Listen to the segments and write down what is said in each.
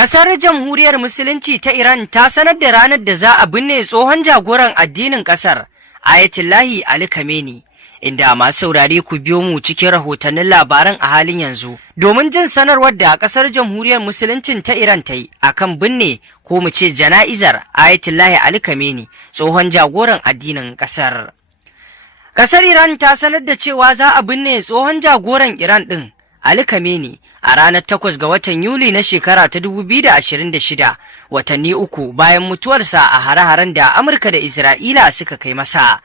Ƙasar Jamhuriyar Musulunci ta Iran ta sanar da ranar da za a binne tsohon jagoran addinin ƙasar, Ayatullahi Ali Khamenei, inda masu saurare ku biyo mu cikin rahotannin labaran a halin yanzu domin jin sanarwar da ƙasar Jamhuriyar Musuluncin ta Iran ta yi akan binne ko mu ce jana'izar Ayatullahi Ali Khamenei, tsohon jagoran addinin ƙasar. Ƙasar Iran ta sanar da cewa za a binne tsohon jagoran Iran ɗin Ali Khamenei a ranar 8 ga watan Yuli na shekara ta 2026, watanni uku bayan mutuwarsa a hare-haren da Amurka da Isra'ila suka kai masa.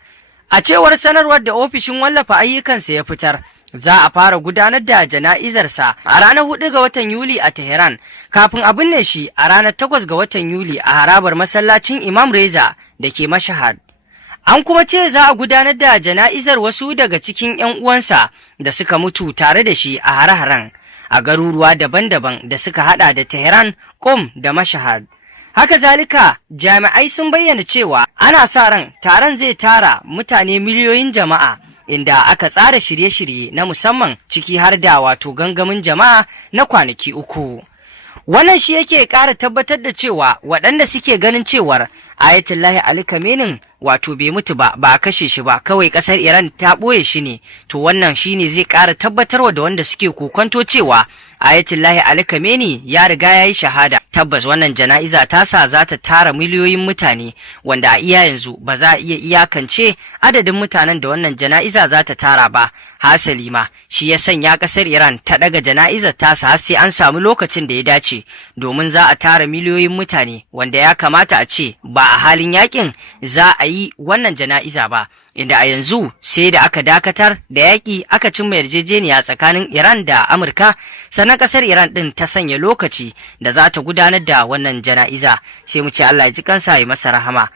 A cewar sanarwar da ofishin wallafa ayyukansa ya fitar, za a fara gudanar da jana'izarsa a ranar 4 ga watan Yuli a Tehran, kafin a binne shi a ranar 8 ga watan Yuli a harabar masallacin Imam Reza da ke Mashhad. An kuma ce za a gudanar da jana'izar wasu daga cikin 'yan uwansa da suka mutu tare da shi a hare-haren a garuruwa daban-daban da suka hada da Tehran, Qom da Mashhad. Haka zalika, jami'ai sun bayyana cewa ana sa ran taron zai tara mutane miliyoyin jama'a, inda aka tsara shirye-shirye na musamman ciki har da wato gangamin jama'a na kwanaki uku. Wannan shi yake ƙara tabbatar da cewa waɗanda suke ganin cewar Ayatullahi Ali Khamenei wato bai mutu ba a kashe shi ba, kawai ƙasar Iran ta ɓoye shi ne, to wannan shi ne zai ƙara tabbatarwa da wanda suke kokonto cewa Ayatullahi Ali Khamenei ya riga ya yi shahada. Tabbas wannan jana'iza tasa za ta tara miliyoyin mutane, wanda a iya yanzu ba za a iya iyakance adadin mutanen da wannan jana'iza za ta tara ba. Hasali ma shi ya sanya ƙasar Iran ta ɗaga jana'izar tasa har sai an samu lokacin da ya dace, domin za a tara miliyoyin mutane, wanda ya kamata a ce ba a halin yakin za a yi wannan jana'iza ba, inda a yanzu sai da aka dakatar da yaƙi aka cimma yarjejeniya tsakanin Iran da Amurka, sannan ƙasar Iran ɗin ta sanya lokaci da za ta gudanar da wannan jana'iza. Sai mu ce Allah ya ji kansa ya masa rahama.